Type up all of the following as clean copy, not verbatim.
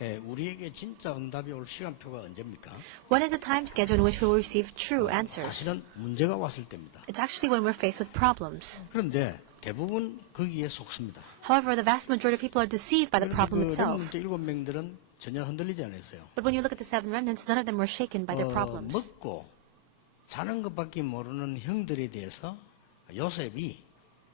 우리에게 진짜 응답이 올 시간표가 언제입니까? When is the time schedule in which we will receive true answers? 사실은 문제가 왔을 때입니다. It's actually when we're faced with problems. 그런데 대부분 거기에 속습니다. However, the vast majority of people are deceived by the problem itself. 렘넌트 7명들은 전혀 흔들리지 않았어요. But when you look at the seven remnants, none of them were shaken by their problems. 먹고 자는 것밖에 모르는 형들에 대해서 요셉이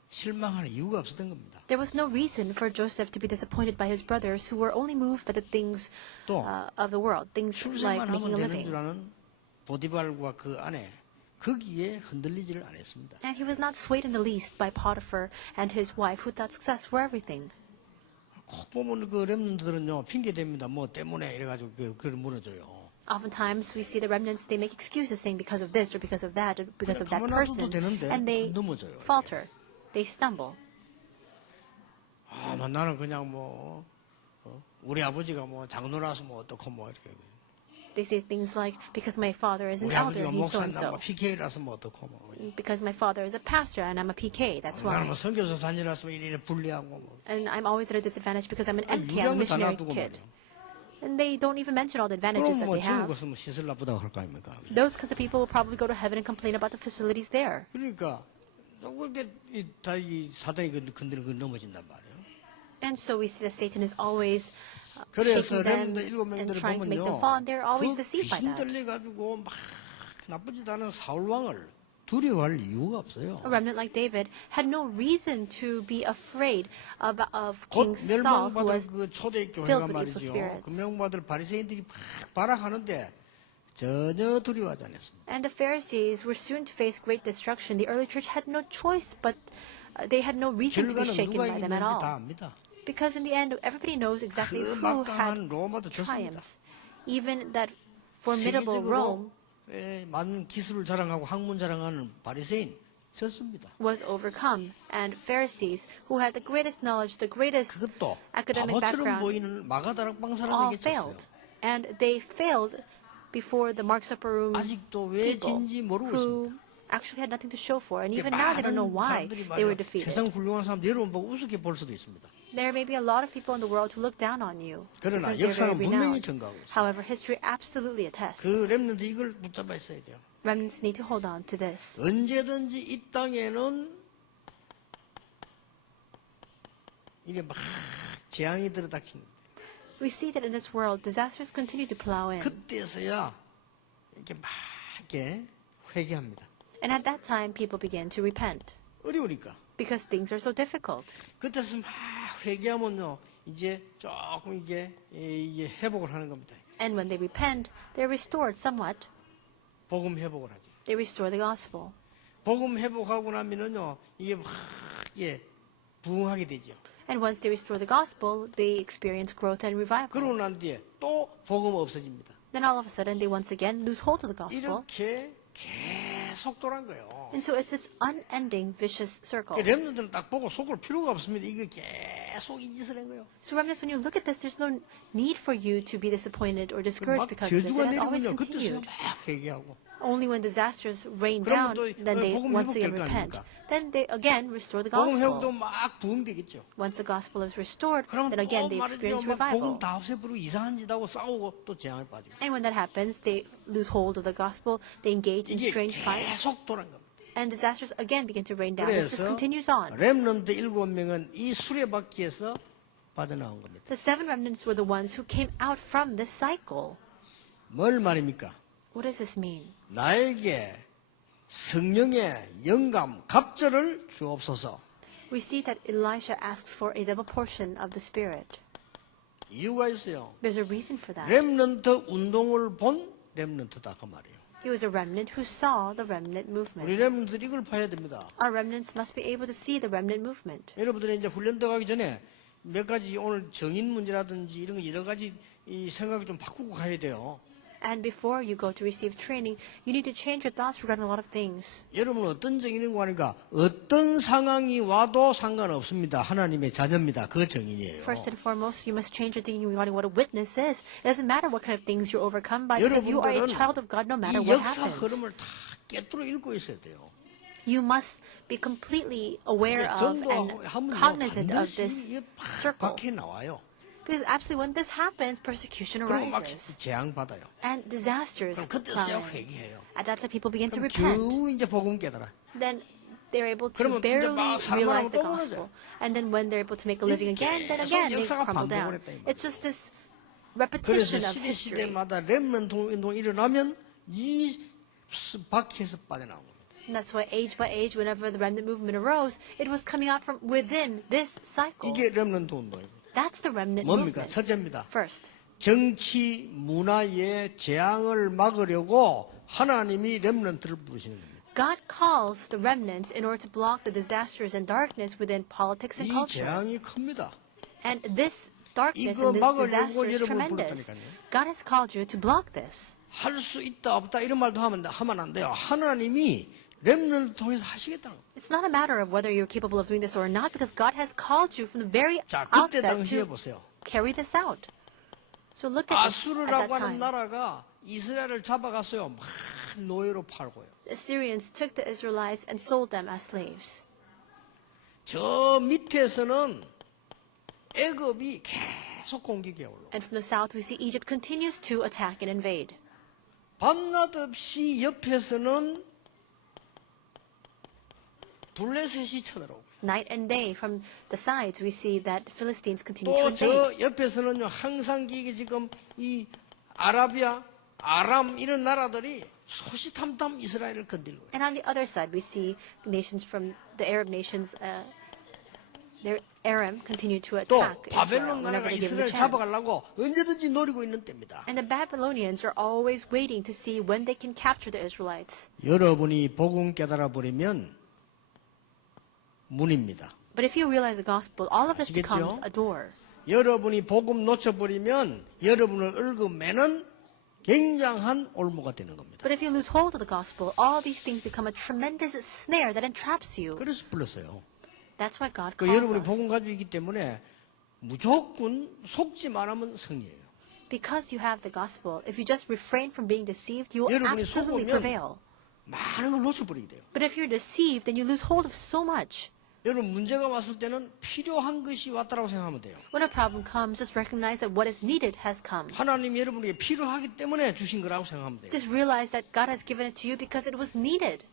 실망할 이유가 없었던 겁니다. There was no reason for Joseph to be disappointed by his brothers who were only moved by the things 또 of the world, things like 출세만 making 하면 a 되는 줄 living. 아는 보디발과 그 아내 거기에 흔들리지를 않았습니다. And he was not swayed in the least by Potiphar and his wife who thought success were everything. 꼭 보면 그 렘넌트들은요 핑계 댑니다. 뭐 때문에 이래가지고 그걸 무너져요. Oftentimes we see the remnants, they make excuses saying because of this or because of that or because of that person, and they falter, they stumble. 나는 그냥 우리 아버지가 장로라서 어떻고 이렇게. They say things like, because my father is an 우리 elder, 아버지가 he's so and 목사나 so. PK라서 어떻고 Because my father is a pastor and I'm a PK, that's why. 나는 선교사 산이라서 이래 불리하고 And I'm always at a disadvantage because I'm an MK, I'm a 유리한 거다 missionary 놔두고 kid. 말이야. And they don't even mention all the advantages 그럼 that they 지금 have. 것은 시설 나쁘다고 할 거 아닙니까? Those kinds of people will probably go to heaven and complain about the facilities there. 그러니까 그렇게 이 사단이 건드리고 넘어진단 말이에요. And so we see that Satan is always 그래서 shaking them 렘넌트 7명들을 and trying to make them 보면요, fall, and they're always 그 deceived by 귀신 that. 들려가지고 막 나쁘지도 않은 사울 왕을 두려워할 이유가 없어요. A remnant like David had no reason to be afraid of 곧 King Saul, who 멸망받을 was 그 초대교회가 filled with evil 말이죠. spirits. 그 멸망받을 바리새인들이 막 발악하는데 전혀 두려워하지 않았습니다. And the Pharisees were soon to face great destruction. The early church had no choice, but they had no reason to be 결과는 shaken 누가 by them at 이겼는지 all. 다 압니다. Because in the end, everybody knows exactly 그 who had 막강한 로마도 졌습니다. triumphed. Even that formidable Rome 세계적으로 많은 기술을 자랑하고 학문 자랑하는 바리새인 졌습니다. was overcome, and Pharisees, who had the greatest knowledge, the greatest 그것도 academic 바보처럼 background, 보이는 마가다락방 all 사람에게 졌어요. failed. And they failed before the Mark Supper Room 아직도 왜 people 진지 모르고 who 있습니다. actually had nothing to show for. And even now they don't know 많은 why 사람들이 they were 말이야, defeated. 세상 훌륭한 사람 여러분 보고 우습게 볼 수도 있습니다. There may be a lot of people in the world who look down on you 그러나 because they're 역사는 very 분명히 renowned. 증거하고 있어요. However, history absolutely attests. 그 렘넌트 이걸 붙잡아 있어야 돼요. Remnants need to hold on to this. 언제든지 이 땅에는 이게 막 재앙이 들어닥칩니다. We see that in this world, disasters continue to plow in. 그때서야 이렇게 막 이렇게 회개합니다. And at that time, people begin to repent 어려우니까. because things are so difficult. 그때서 막 회개하면요, 이제 조금 이게 회복을 하는 겁니다. And when they repent, they're restored somewhat. 복음 회복을 하죠. They restore the gospel. 복음 회복하고 나면은요, 이게 막 부흥하게 되죠. And once they restore the gospel, they experience growth and revival. 그러고 난 뒤에 또 복음 없어집니다. Then all of a sudden, they once again lose hold of the gospel. 이렇게 계속 돌아간 거예요. And so it's this unending vicious circle. 렘넌트는 딱 보고 속을 필요가 없습니다. 이거 계속 이 짓을 한 거예요. So remnants, when you look at this, there's no need for you to be disappointed or discouraged 막 because of this. 저주가 It has always 내리면요, 그때서 continued. 막 회개하고. Only when disasters rain 그러면 down, 또 then they 복음 once again 회복될 거 repent. 아닙니까? Then they again restore the 복음 회복도 gospel. 막 부흥되겠죠. Once the gospel is restored, 그럼 then again 또 they 말이죠. experience 막 복음 revival. 다 없애버리고 이상한 짓 하고 싸우고 또 재앙에 빠지고. And when that happens, they lose hold of the gospel, they engage in 이게 strange fights, 계속 돌아간 겁니다. and disasters again begin to rain down. This just 그래서 continues on. 렘넌트 7명은 이 수레바퀴에서 빠져나온 겁니다. The seven remnants were the ones who came out from this cycle. 뭘 말입니까? What does this mean? 나에게 성령의 영감, 갑절을 주옵소서. We see that Elisha asks for a double portion of the Spirit. 이유가 있어요. There's a reason for that. 렘넌트 운동을 본 렘넌트다 그 말이에요. It was a remnant who saw the remnant 우리 movement. 렘넌트들이 이걸 봐야 됩니다. Our remnants must be able to see the remnant movement. 여러분들이 이제 훈련 들어가기 전에 몇 가지 오늘 정인 문제라든지 이런 거 여러 가지 이 생각을 좀 바꾸고 가야 돼요. And before you go to receive training, you need to change your thoughts regarding a lot of things. 여러분은 어떤 정인인고 하니까 어떤 상황이 와도 상관없습니다. 하나님의 자녀입니다. 그 정인이에요. First and foremost, you must change your thinking regarding what a witness is. It doesn't matter what kind of things you're overcome by, because you are a 여러분들은 child of God no matter 이 what 역사 happens. 흐름을 다 깨뚫어 읽고 있어야 돼요. You must be completely aware of and 전도하면 cognizant of 반드시 this 이게 circle. 밖에 나와요. Because absolutely when this happens, persecution 그리고 막 arises. 재앙 받아요. And disasters 그럼 그때서야 come. 회개해요. At that time, people begin to 그럼 repent. 겨우 이제 복음 깨달아. Then they're able to 그러면 이제 barely 막 사람하고 realize the 또 gospel. And then when they're able to make a living again, then 계속 again they 역사가 crumble 반복을 down. 했다, 이 말이야. It's just this 그래서 repetition of history. 시대마다 렘넌트 운동이 일어나면 이 바퀴에서 빠져나온 겁니다. And that's why age by age, whenever the remnant movement arose, it was coming out from within this cycle. 이게 렘넌트 운동입니다. That's the remnant 뭡니까? movement. 첫째입니다. First, 정치 문화의 재앙을 막으려고 하나님이 렘넌트를 부르시는 겁니다. God calls the remnants in order to block the disasters and darkness within politics and 이 culture. 재앙이 큽니다. And this darkness 이거 and this 막으려고 disaster is 여러분을 tremendous. 불렀다니까요. God has called you to block this. 할 수 있다 없다 이런 말도 하면 안 돼요. 하나님이 렘넌트를 통해서 하시겠다는 겁니다. It's not a matter of whether you're capable of doing this or not, because God has called you from the very 자, 그때 outset 당시에 to 보세요. carry this out. So look at this at that 아수르라고 하는 time. 나라가 이스라엘을 잡아갔어요. 막 노예로 팔고요. The Assyrians took the Israelites and sold them as slaves. 저 밑에서는 애굽이 계속 공격해 올라. And from the south, we see Egypt continues to attack and invade. 밤낮 없이 옆에서는 블레셋이 쳐들어오고. Night and day, from the sides, we see that the Philistines continue to 또 invade. 저 옆에서는요 항상 이게 지금 이 아라비아, 아람 이런 나라들이 소시탐탐 이스라엘을 건들고. And on the other side, we see nations from the Arab nations, their Aram continue to 또 attack Israel 바벨론 whenever 나라가 they give them a 이스라엘 chance. 잡아가려고 언제든지 노리고 있는 때입니다. And the Babylonians are always waiting to see when they can capture the Israelites. 여러분이 복음 깨달아 버리면 문입니다. But if you realize the gospel, all of this 아시겠죠? becomes a door. 여러분이 복음 놓쳐버리면 여러분을 얽어매는 굉장한 올무가 되는 겁니다. But if you lose hold of the gospel, all these things become a tremendous snare that entraps you. 그래서 불렀어요. That's why God 그 calls 여러분이 us. 복음 가지고 있기 때문에 무조건 속지 말하면 승리예요. Because you have the gospel, if you just refrain from being deceived, you will 여러분이 absolutely 속으면 prevail. 많은 걸 놓쳐버리게 돼요. But if you're deceived, then you lose hold of so much. 여러분 문제가 왔을 때는 필요한 것이 왔다라고 생각하면 돼요. When a problem comes, just recognize that what is needed has come. 하나님이 여러분에게 필요하기 때문에 주신 거라고 생각하면 돼요. Just realize that God has given it to you because it was needed.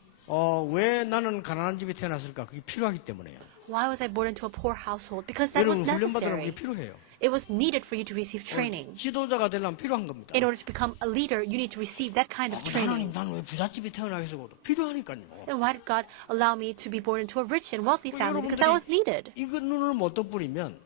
왜 나는 가난한 집에 태어났을까? 그게 필요하기 때문에요. Why was I born into a poor household? Because that was 여러분 훈련받으려면 그게 necessary. 필요해요. It was needed for you to receive training. 지도자가 되려면 필요한 겁니다. In order to become a leader, you need to receive that kind of 하나님 training. 나는 왜 부잣집에 태어나겠어? 필요하니까요. And why did God allow me to be born into a rich and wealthy family? Because that was needed. 이거 눈을 못 떠뿌리면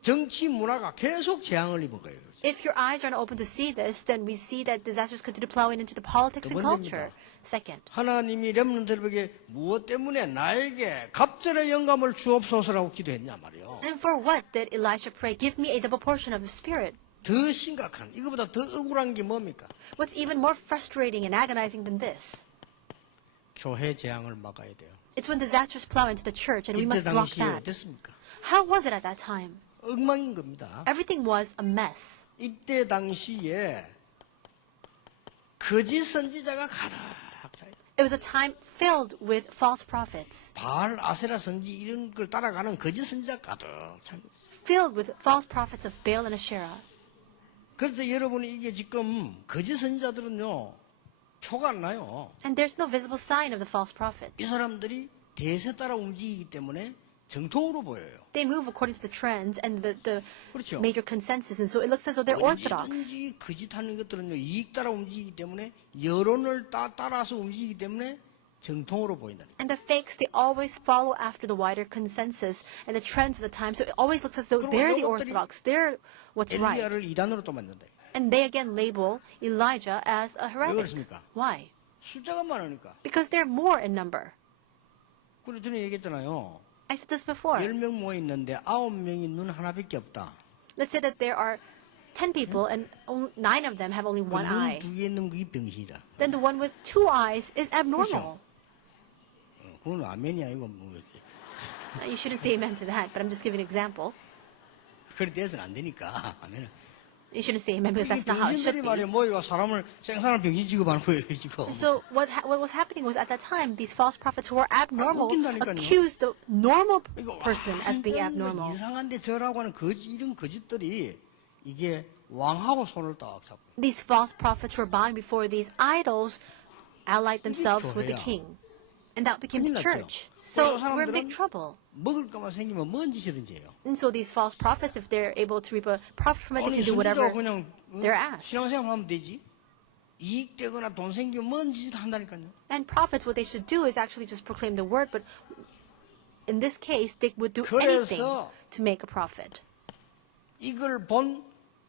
정치 문화가 계속 재앙을 입은 거예요. If your eyes aren't open to see this, then we see that disasters continue plowing into the politics 두 and culture. 번째입니다. Second, 하나님이 렘넌트들에게 무엇 때문에 나에게 갑절의 영감을 주옵소서라고 기도했냐 말이요. and for what did Elisha pray? Give me a double portion of the Spirit. 더 심각한, 이거보다 더 억울한 게 뭡니까? What's even more frustrating and agonizing than this? 교회 재앙을 막아야 돼요. It's when disasters plow into the church and we 이때 must block 당시에 that. 어땠습니까? How was it at that time? 엉망인 겁니다. Everything was a mess. 이때 당시에 거짓 선지자가 가득 차 있어요. It was a time filled with false prophets, 바알, 아세라 선지 이런 걸 따라가는 거짓 선지자 가득 차 있어요. filled with false prophets of Baal and Asherah. 그래서 여러분이 이게 지금 거짓 선지자들은요 표가 안 나요. And there's no visible sign of the false prophet. 이 사람들이 대세 따라 움직이기 때문에 정통으로 보여요. They move according to the trends and the 그렇죠. major consensus, and so it looks as though they're orthodox. 언제든지 거짓하는 것들은요 이익 따라 움직이기 때문에 여론을 따라서 움직이기 때문에 정통으로 보인다. And the fakes, they always follow after the wider consensus and the trends of the time, so it always looks as though 그리고 they're the 이것들이 orthodox, they're what's right. 엘리야를 이단으로 또 만든다. And they again label Elijah as a 왜 heretic. 그렇습니까? Why? 숫자가 많으니까. Because they're more in number. 그래서 저는 얘기했잖아요. I said this before. 10명 모여 있는데 9명이 눈 하나밖에 없다. Let's say that there are 10 people and 9 of them have only one eye. 눈두개 있는 그게 병신이다. Then the one with 2 eyes is abnormal. 그건 아멘이 아니고 뭐 You shouldn't say amen to that, but I'm just giving an example. 그래 돼서는 안 되니까 아멘. You shouldn't say amen because 이게 that's not how it should 병신들이 be. 말이야 모여가 사람을 생사람 병신 취급하는 거예요 지금. So what was happening was at that time, these false prophets who were abnormal 웃긴다니까요. accused the normal 이거 person as being 완전 abnormal. 이상한데 저라고 하는 이런 거짓들이 이게 왕하고 손을 딱 잡고. These false prophets were bowing before these idols, allied themselves with the 교회야. king. And that became the 큰일 났죠. church. So 그래서 we're in big 사람들은 trouble. 먹을 것만 생기면 뭔 짓이든지 해요. And so these false prophets, if they're able to reap a profit from it, they 아니 can do whatever 순진하고 그냥 they're asked. 신앙생활 하면 되지. 이익 되거나 돈 생기면 뭔 짓을 한다니까요. And prophets, what they should do is actually just proclaim the word, but in this case, they would do 그래서 anything to make a profit. 이걸 본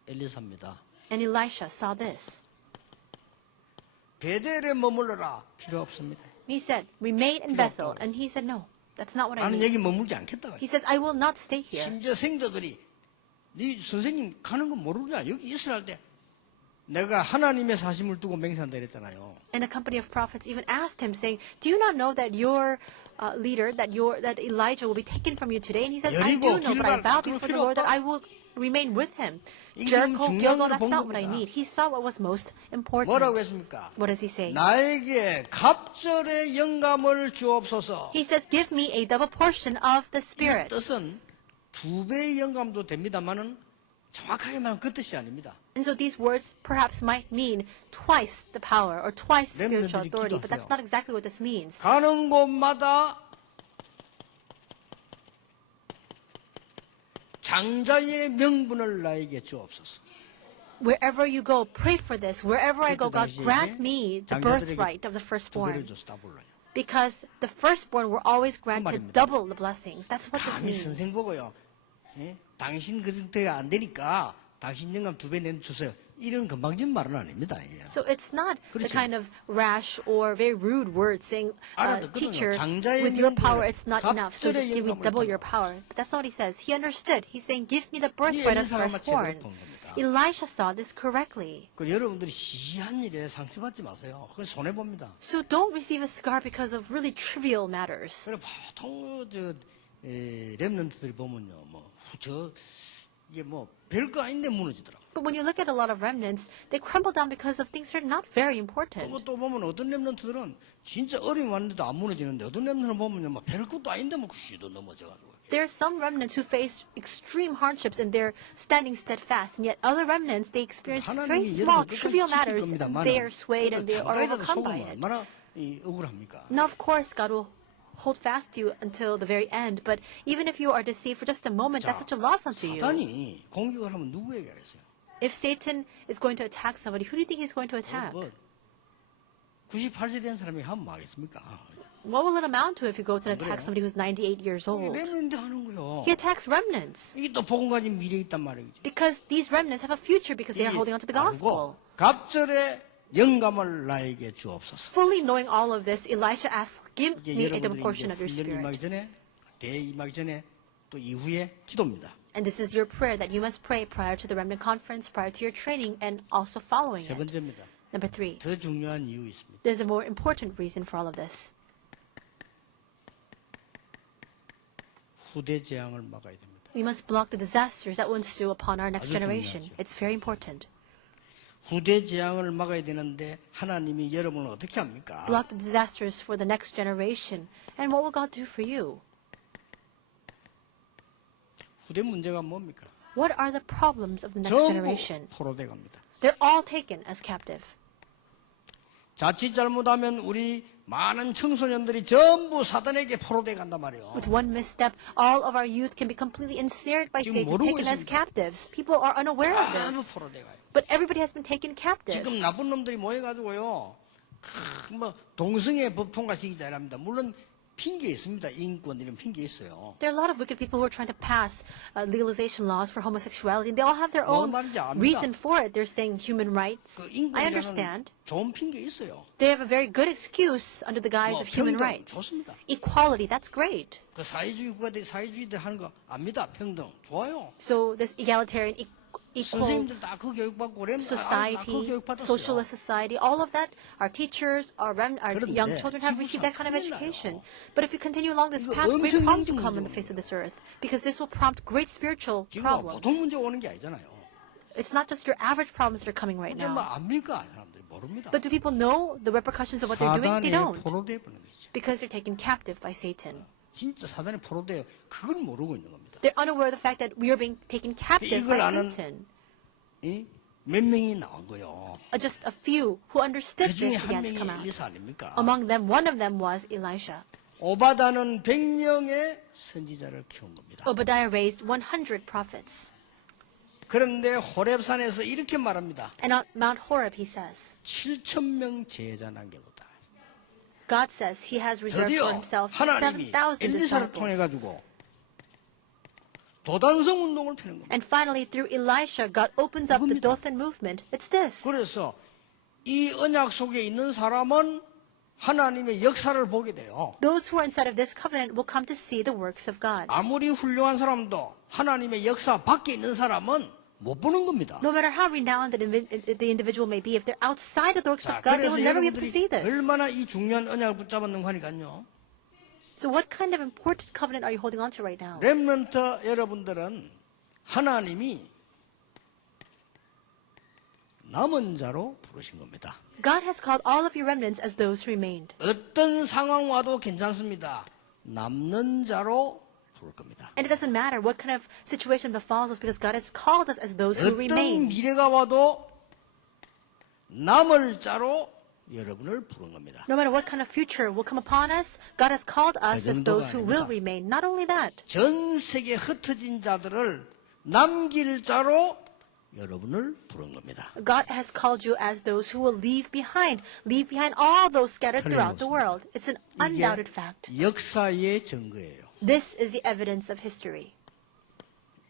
엘리사입니다. And Elisha saw this. 베델에 머물러라 필요 없습니다. He said, remain in Bethel. And he said, no, that's not what I 나는 need. 여기 머물지 않겠다. He says, I will not stay here. 심지어 생도들이 네 선생님 가는 거 모르냐? 여기 이스라엘 때 내가 하나님의 사심을 두고 맹세한다 이랬잖아요. And a company of prophets even asked him, saying, do you not know that your leader, that Elijah will be taken from you today? And he says, I do know, but I vow before the Lord that I will remain with him. Jericho, Gilgal, that's not what I need. He saw what was most important. 뭐라고 했습니까? What does he say? 나에게 갑절의 영감을 주옵소서. He says, give me a double portion of the 이 Spirit. 뜻은 2배의 영감도 됩니다만은 정확하게 말하면 그 뜻이 아닙니다. And so these words perhaps might mean twice the power or twice spiritual 렘넌트들이 authority, but that's 기도하세요. not exactly what this means. 가는 곳마다 장자의 명분을 나에게 주옵소서. Wherever you go, pray for this. Wherever I go, God, grant me the birthright of the 두 배를 firstborn. 줘서 따블라요. Because the firstborn were always granted 말입니다. double the blessings. That's what this 감히 means. 선생 보고요. 예? 당신 그 상태가 안 되니까 당신 영감 2배 내주세요. 이런 건방진 말은 아닙니다. 이게. So it's not the 그렇죠. kind of rash or very rude words saying, 알아듣거든요. teacher, 장자의 with your 명분을 power it's not enough, so just 갑절의 give me 영감을 double your 달라. power. But that's not what he says. He understood. He's saying, give me the birthright of 엘리사가 firstborn. 제대로 본 겁니다. Elisha saw this correctly. 그 여러분들이 시시한 일에 상처받지 마세요. 그건 손해 봅니다. So don't receive a scar because of really trivial matters. 그래 보통 렘넌트들이 보면요, 이게 별거 아닌데 무너지더라고. But when you look at a lot of remnants, they crumble down because of things that are not very important. 또 보면 어떤 렘넌트들은 진짜 어려움 왔는데도 안 무너지는데 어떤 렘넌트를 보면요, 별것도 아닌데 쉬도 넘어져가지고. There are some remnants who face extreme hardships and they're standing steadfast, and yet other remnants, they experience very 하나님이 small, 여러분 끝까지 trivial 지킬 matters, and 겁니다만 they are swayed and they are 장가이라도 overcome by 속으면 it. 얼마나 억울합니까? Now, of course, God will hold fast to you until the very end, but even if you are deceived for just a moment, that's such a loss unto you. 사단이 공격을 하면 누구에게 하겠어요? If Satan is going to attack somebody, who do you think he's going to attack? 98세 된 사람이 하면 뭐 하겠습니까? What will it amount to if you go to attack somebody who's 98 years old? 렘넌트 하는 거요. He attacks remnants. 이게 또 복음 가진 미래 있단 말이죠. Because these remnants have a future because they are holding on to the gospel. 갑절의 영감을 나에게 주옵소서. Fully knowing all of this, Elisha asks, give 이게 me a double 여러분들이 portion of your 이제 훈련 임하기 spirit. 전에, 대회 임하기 전에, 또 이후에 기도입니다. And this is your prayer that you must pray prior to the remnant conference, prior to your training, and also following 세 it. 번째입니다. Number 3, 더 중요한 이유 있습니다. there's a more important reason for all of this. 후대 재앙을 막아야 됩니다. We must block the disasters that will ensue upon our next 아주 generation. 중요하죠. It's very important. 후대 재앙을 막아야 되는데 하나님이 여러분을 어떻게 합니까? Block the disasters for the next generation. And what will God do for you? 후대 문제가 뭡니까? What are the problems of the next 전부 generation? 포로돼 갑니다. They're all taken as captive. 자칫 잘못하면 우리 많은 청소년들이 전부 사단에게 포로돼 간단 말이에요. With one misstep, all of our youth can be completely ensnared by 지금 Satan, 모르고 taken as 있습니다. captives. People are unaware of 전부 this. 포로돼 가요. But everybody has been taken captive. 지금 나쁜 놈들이 모여가지고요. 동성애 법 통과시키지 않습니다. 물론 핑계 있습니다. 인권 이런 핑계 있어요. There are a lot of wicked people who are trying to pass legalization laws for homosexuality, and they all have their 뭔 own 말인지 압니다. reason for it. They're saying human rights. 그 I 인권이라는 understand. 좋은 핑계 있어요. They have a very good excuse under the guise of human 평등 rights. 좋습니다. Equality, that's great. 그 사회주의 국가들 사회주의들 하는 거 압니다. 평등 좋아요. So this egalitarian, equal 선생님들 다 그 교육 받고 그 society, 교육 받았어요. socialist society, all of that, our teachers, our 그런데 young children have received that kind of 큰일 education. 나요. But if we continue along this 이거 path, great 엄청 problems will 영적 come on the 문제입니다. face of this earth because this will prompt great spiritual 지금 보통 problems. 문제 오는 게 아니잖아요. It's not just your average problems that are coming right 좀 now. 압니까? 사람들이 모릅니다. But do people know the repercussions of what they're doing? They 사단에 don't. 포로돼 버는 거죠. Because they're taken captive by Satan. 진짜 사단에 포로돼요. 그걸 모르고 있는 겁니다. They're unaware of the fact that we are being taken captive 이걸 by 아는 Satan. 이? 몇 명이 나온 거요. Just a few who understood 그 중에 this 한 began to 명이 come out. 엘리사 아닙니까? Among them, one of them was Elisha. 오바다는 100명의 선지자를 키운 겁니다. Obadiah raised 100 prophets. 그런데 호렙산에서 이렇게 말합니다. And on Mount Horeb, he says, 7,000명 제자 남겨놓다. God says he has reserved for 드디어 himself 하나님이 7,000 엘리사를 통해 disciples. 가지고 도단성 운동을 펴는 겁니다. And finally, through Elisha, God opens up the 그겁니다. Dothan movement. It's this. 그래서 이 언약 속에 있는 사람은 하나님의 역사를 보게 돼요. Those who are inside of this covenant will come to see the works of God. 아무리 훌륭한 사람도 하나님의 역사 밖에 있는 사람은 못 보는 겁니다. No matter how renowned the individual may be, if they're outside of the works 자, of God, they 그래서 will never be able to see 여러분들이 this. 얼마나 이 중요한 언약을 붙잡았는가 하니까요. So what kind of important covenant are you holding on to right now? 렘넌트 여러분들은 하나님이 남은 자로 부르신 겁니다. God has called all of your remnants as those who remained. 어떤 상황 와도 괜찮습니다. 남는 자로 부를 겁니다. And it doesn't matter what kind of situation befalls us because God has called us as those who 어떤 remain. 미래가 와도 남을 자로 여러분을 부른 겁니다. No matter what kind of future will come upon us, God has called us as 정도가 those who will 아닙니다. remain. Not only that, 전 세계 흩어진 자들을 남길 자로 여러분을 부른 겁니다. God has called you as those who will leave behind all those scattered throughout the 틀림없습니다. world. It's an undoubted fact. 이게 역사의 증거예요. This is the evidence of history.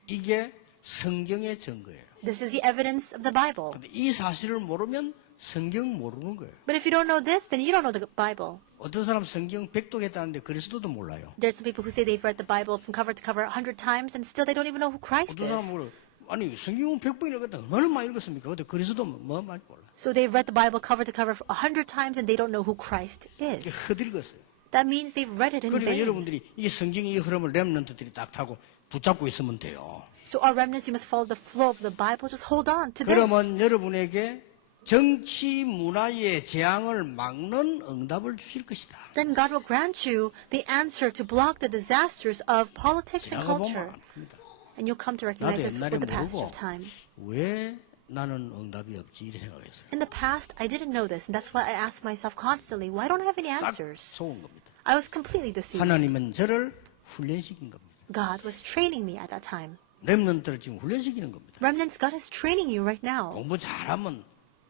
이게 성경의 증거예요. This is the evidence of the Bible. 근데 이 사실을 모르면 성경 모르는 거예요. But if you don't know this, then you don't know the Bible. 어떤 사람 성경 100독했다는데 그리스도도 몰라요. There's some people who say they've read the Bible from cover to cover 100 times and still they don't even know who Christ 어떤 사람 is. 몰라요. 아니 성경은 100번 읽었다. 얼마나 많이 읽었습니까? 근데 그리스도 뭐 많이 몰라. So they've read the Bible cover to cover 100 times and they don't know who Christ 이게 is. 허들었어요. That means they've read it in 그러니까 vain. 여러분들이 이 성경의 이 흐름을 렘넌트들이 딱 타고 붙잡고 있으면 돼요. So our remnants, you must follow the flow of the Bible. Just hold on to this. 그러면 여러분에게 정치 문화의 재앙을 막는 응답을 주실 것이다. Then God will grant you the answer to block the disasters of politics and 지나가 보면 culture. 압니다. And you'll come to 나도 recognize this 옛날에 with the passage 모르고 of time. 왜 나는 응답이 없지 이렇게 생각했어요. In the past, I didn't know this, and that's why I asked myself constantly, why don't I have any 싹 answers? 속은 겁니다. I was completely deceived. 하나님은 저를 훈련시킨 겁니다. God was training me at that time. 렘넌트를 지금 훈련시키는 겁니다. Remnants, God is training you right now. 공부 잘하면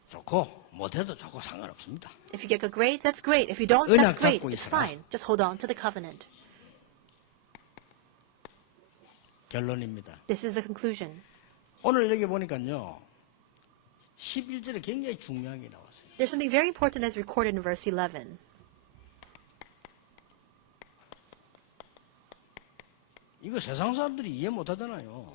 좋고 못해도 좋고 상관없습니다. If you get good grades, that's great. If you don't, 언약 that's great. 잡고 It's 있어라. fine. Just hold on to the covenant. 결론입니다. This is the conclusion. 오늘 여기 보니까요. 11절에 굉장히 중요한 게 나왔어요. There's something very important as recorded in verse 11. 이거 세상 사람들이 이해 못하잖아요.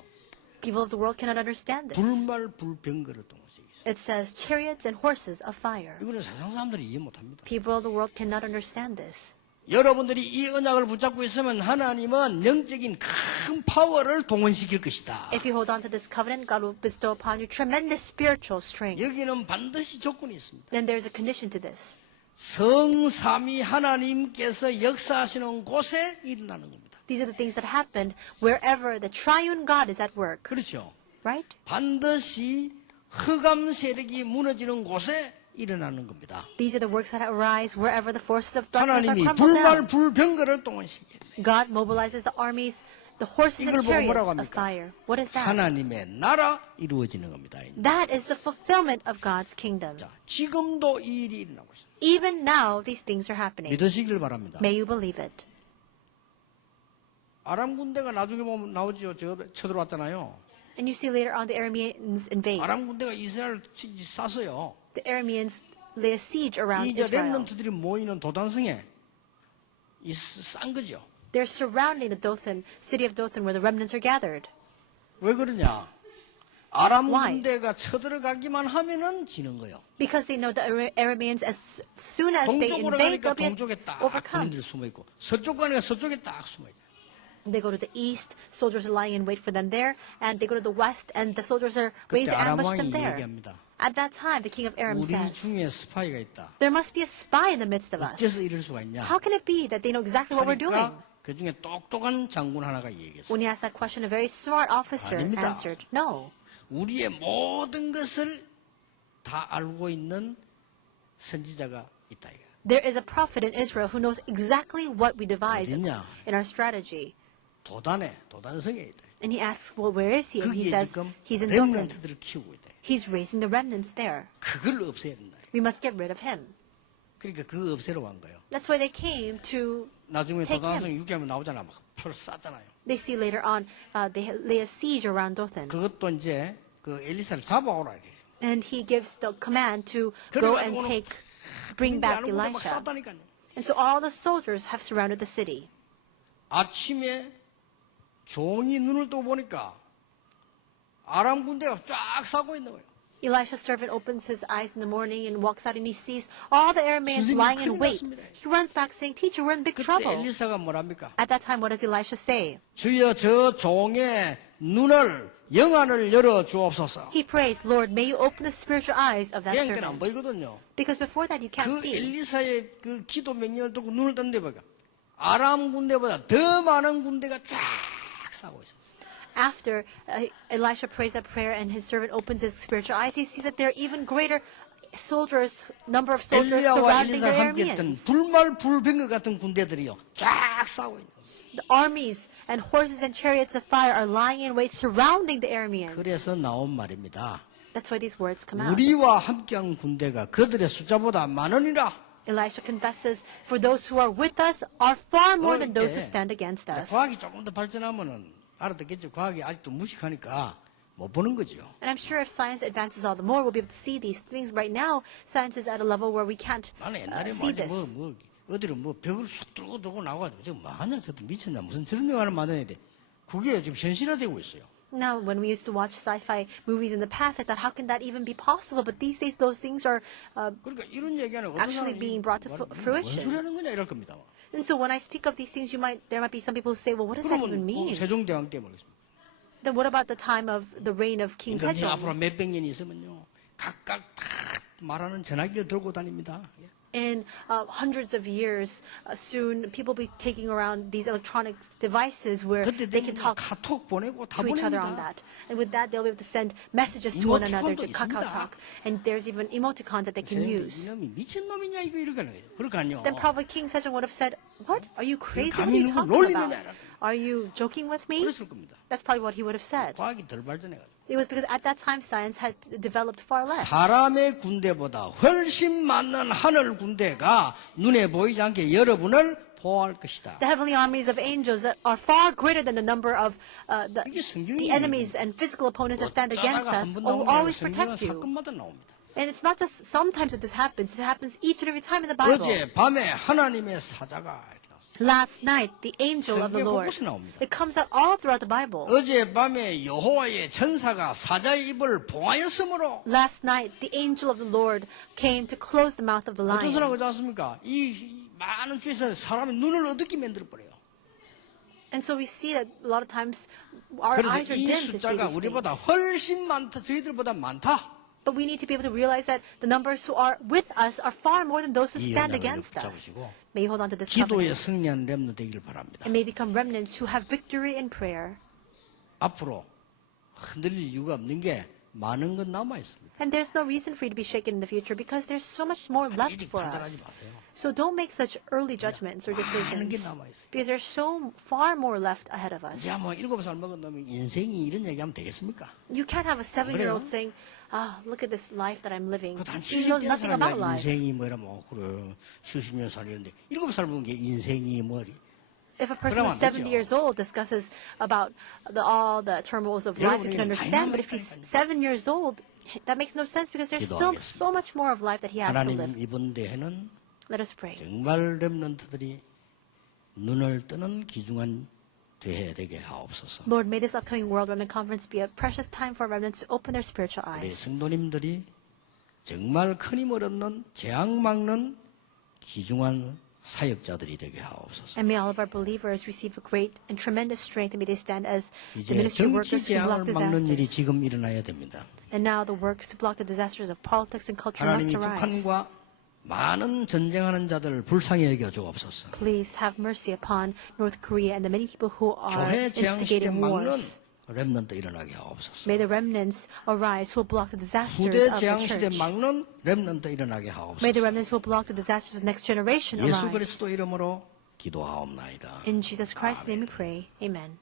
People of the world cannot understand this. 불말 불병거를 동시에 있어요. It says chariots and horses of fire. 이거는 세상 사람들이 이해 못합니다. People of the world cannot understand this. 여러분들이 이 언약을 붙잡고 있으면 하나님은 영적인 큰 파워를 동원시킬 것이다. If you hold on to this covenant, God will bestow upon you tremendous spiritual strength. 여기는 반드시 조건이 있습니다. Then there's a condition to this. 성삼위 하나님께서 역사하시는 곳에 일어나는 겁니다. These are the things that happened wherever the triune God is at work. 그렇죠. Right? 반드시 흑암 세력이 무너지는 곳에 일어나는 겁니다. These are the works that arise wherever the forces of darkness are 하나님이 crumbled 불말 down. 불병거를 동원시키겠네. God mobilizes the armies, the horses and 이걸 보고 chariots 뭐라고 of 합니까? fire. What is that? 하나님의 나라 이루어지는 겁니다. That is the fulfillment of God's kingdom. 자, 지금도 이 일이 일어나고 있습니다. Even now, these things are happening. 믿으시길 바랍니다. May you believe it. 아람 군대가 나중에 보면 나오죠. 저 쳐들어왔잖아요. And you see later on the Arameans invade. 아람 군대가 이스라엘 쐈어요. The Arameans lay a siege around 이제 Israel. 렘넌트들이 모이는 도단성에 싼 거죠. They're surrounding the Dothan, city of Dothan, where the remnants are gathered. 왜 그러냐? 아람 Why? 군대가 쳐들어가기만 하면은 지는 거예요. Because they know the Arameans, as soon as they 동쪽으로 invade, 가니까 they'll be 동쪽에 딱 overcome. 군인들이 숨어 있고 서쪽 가니까 서쪽에 딱 숨어 있죠. They go to the east, soldiers are lying in wait for them there, and they go to the west, and the soldiers are waiting 그때 to 아람 ambush them 왕이 there. 얘기합니다. At that time, the king of Aram 우리 says, 중에 스파이가 있다. there must be a spy in the midst of us. 어째서 이럴 수가 있냐? How can it be that they know exactly what we're doing? 그러니까 그 중에 똑똑한 장군 하나가 얘기했어요. When he asked that question, a very smart officer 아닙니다. answered, no. 우리의 모든 것을 다 알고 있는 선지자가 있다. 이거. There is a prophet in Israel who knows exactly what we devise 어딨냐? in our strategy. 도단성에 있다. And he asks, well, where is he? And he 거기에 says, 지금 he's in Dothan. 렘넌트들을 키우고 있다. He's raising the remnants there. 그걸 없애야 된다. We must get rid of him. 그러니까 그거 없애러 간 거예요. That's why they came to 나중에 take 도단성 him. 유기하면 나오잖아. 막 표를 쌌잖아요. They see later on, they lay a siege around Dothan. 그것도 이제 그 엘리사를 잡아오라 이래. And he gives the command to go and 그래가지고는 bring back 아는 것도 막 Elisha. 쌌다니까요. And so all the soldiers have surrounded the city. 아침에 종이 눈을 떠 보니까 아람 군대가 쫙 싸고 있는 거예요. Elisha's servant opens his eyes in the morning and walks out and he sees all the Arameans 선생님, lying in 큰일 wait. 났습니다. He runs back saying, Teacher, we're in big 그때 trouble. 엘리사가 뭐랍니까? At that time, what does Elisha say? 주여 저 종의 눈을 영안을 열어 주옵소서. He prays, Lord, may you open the spiritual eyes of that 그냥 안 servant. 보이거든요. Because before that, you can't 그 see. 엘리사의 그 기도 명령을 듣고 눈을 떴는데 보니까 아람 군대보다 더 많은 군대가 쫙 싸고 있어요. After Elisha prays that prayer and his servant opens his spiritual eyes, he sees that there are even greater soldiers, number of soldiers 엘리야와 surrounding the 엘리사가 함께했던 Arameans. 불말 불병거 같은 군대들이요 쫙 싸고 있는 거예요. The armies and horses and chariots of fire are lying in wait surrounding the Arameans. 그래서 나온 말입니다. That's why these words come out. 우리와 함께한 군대가 그들의 숫자보다 많으니라. Elisha confesses, for those who are with us are far more than those who 이렇게 stand against us. 과학이 조금 더 발전하면은 알아듣겠죠. 과학이 아직도 무식하니까 못 보는 거죠. And I'm sure if science advances all the more, we'll be able to see these things. Right now, science is at a level where we can't 나는 옛날에 see this. 어디로 벽을 쑥 뚫고 들고 나와가지고 지금 뭐하냐 저도 미쳤나 무슨 저런 영화를 만들어야 돼. 그게 지금 현실화되고 있어요. Now, when we used to watch sci-fi movies in the past, I thought, how can that even be possible? But these days, those things are. 그러니까 이런 얘기하는 어떤 Actually 사람이 being brought to 뭔 fruition. 소리 하는 거냐 이럴 겁니다. And so, when I speak of these things, there might be some people who say, well, what does that even 그러면 mean? 세종대왕 때 모르겠습니다. Then what about the time of the reign of King 인간이 Sejong? 앞으로 몇백 년이 있으면요 각각 다 말하는 전화기를 들고 다닙니다. In hundreds of years, soon people will be taking around these electronic devices where 그때 they can 되면 talk 카톡 보내고 다 to each other on 보냅니다. that. And with that, they'll be able to send messages to one another to 이모티콘도 Kakao 있습니다. Talk. And there's even emoticons that they can use. 이놈이 미친놈이냐 이거 이러거든요. 그러니까요. Then probably King Sejong would have said, what? Are you crazy? What are 감히 you 누굴 talking about? 놀리느냐. Are you joking with me? 그랬을 겁니다. That's probably what he would have said. 과학이 덜 발전해가지고. It was because at that time science had developed far less. 사람의 군대보다 훨씬 많은 하늘 군대가 눈에 보이지 않게 여러분을 보호할 것이다. The heavenly armies of angels are far greater than the number of 이게 성경이에요. the enemies and physical opponents that stand against 어쩌다가 us. 한번 Will 나오는 게 always 성경은 protect you. 사건마다 나옵니다. And it's not just sometimes that this happens. It happens each and every time in the Bible. 어제 밤에 하나님의 사자가 이렇게 나왔어요. Last night, the angel of the 성경에 Lord. 곳곳에 나옵니다. It comes out all throughout the Bible. 어제 밤에 여호와의 천사가 사자의 입을 봉하였으므로 Last night, the angel of the Lord came to close the mouth of the 어떤 사람 lion. 그러지 않습니까? 이 많은 죄에서 사람의 눈을 어둡게 만들어버려요. And so we see that a lot of times our 그래서 eyes are 이 dim to see 숫자가 these 우리보다 things. 훨씬 많다. 저희들보다 많다. But we need to be able to realize that the numbers who are with us are far more than those who 이 stand 연합을 against us. 붙잡으시고 May you hold on to this 기도에 covenant 승리한 렘너 되기를 바랍니다. and may become remnants who have victory in prayer. 앞으로 흔들릴 이유가 없는 게 많은 건 남아 있습니다. And there's no reason for you to be shaken in the future because there's so much more left 일찍 for 판단하지 us. 마세요. So don't make such early judgments or 많은 게 decisions 남아 있어요. because there's so far more left ahead of us. 이제 뭐 7살 먹은 놈이 인생이 이런 얘기하면 되겠습니까? You can't have a 7-year-old 그래요? saying, look at this life that I'm living. 그한 He knows 70대 nothing about 사람이 life. 인생이 뭐라면 그래 수십 년 살이는데 7살 먹은 게 인생이 뭐리? If a person who's 그러면 안 70 되죠. years old discusses about all the turmoils of life, you can 여러분이 understand. But if he's 7 years old, that makes no sense because there's still 기도하겠습니다. so much more of life that he has to 하나님 live. 이번 대회는 Let us pray. 정말 렘넌트들이 눈을 뜨는 귀중한 대회 되게 하옵소서. Lord, may this upcoming World Remnant Conference be a precious time for remnants to open their spiritual 우리 eyes. 성도님들이 정말 큰 힘을 얻는 재앙 막는 귀중한 사역자들이 되게 하옵소서. And may all of our believers receive a great and tremendous strength, and may they stand as the 이제 ministry 정치 workers who block 재앙을 막는 일이 disasters. 지금 일어나야 됩니다. And now the works to block the disasters of politics and culture must 하나님이 arise. 북한과 많은 전쟁하는 자들을 불쌍히 여겨 주옵소서. Please have mercy upon North Korea and the many people who are 교회 재앙 시대 instigating 막는 wars. 렘넌트 일어나게 하옵소서. May the remnants arise who will block the disasters 후대 of the 재앙 시대 church. 막는 렘넌트 일어나게 May 하옵소서. the remnants who will block the disasters of the next generation 예수 arise. 그리스도 이름으로 기도하옵나이다. In Jesus Christ's name we pray. Amen.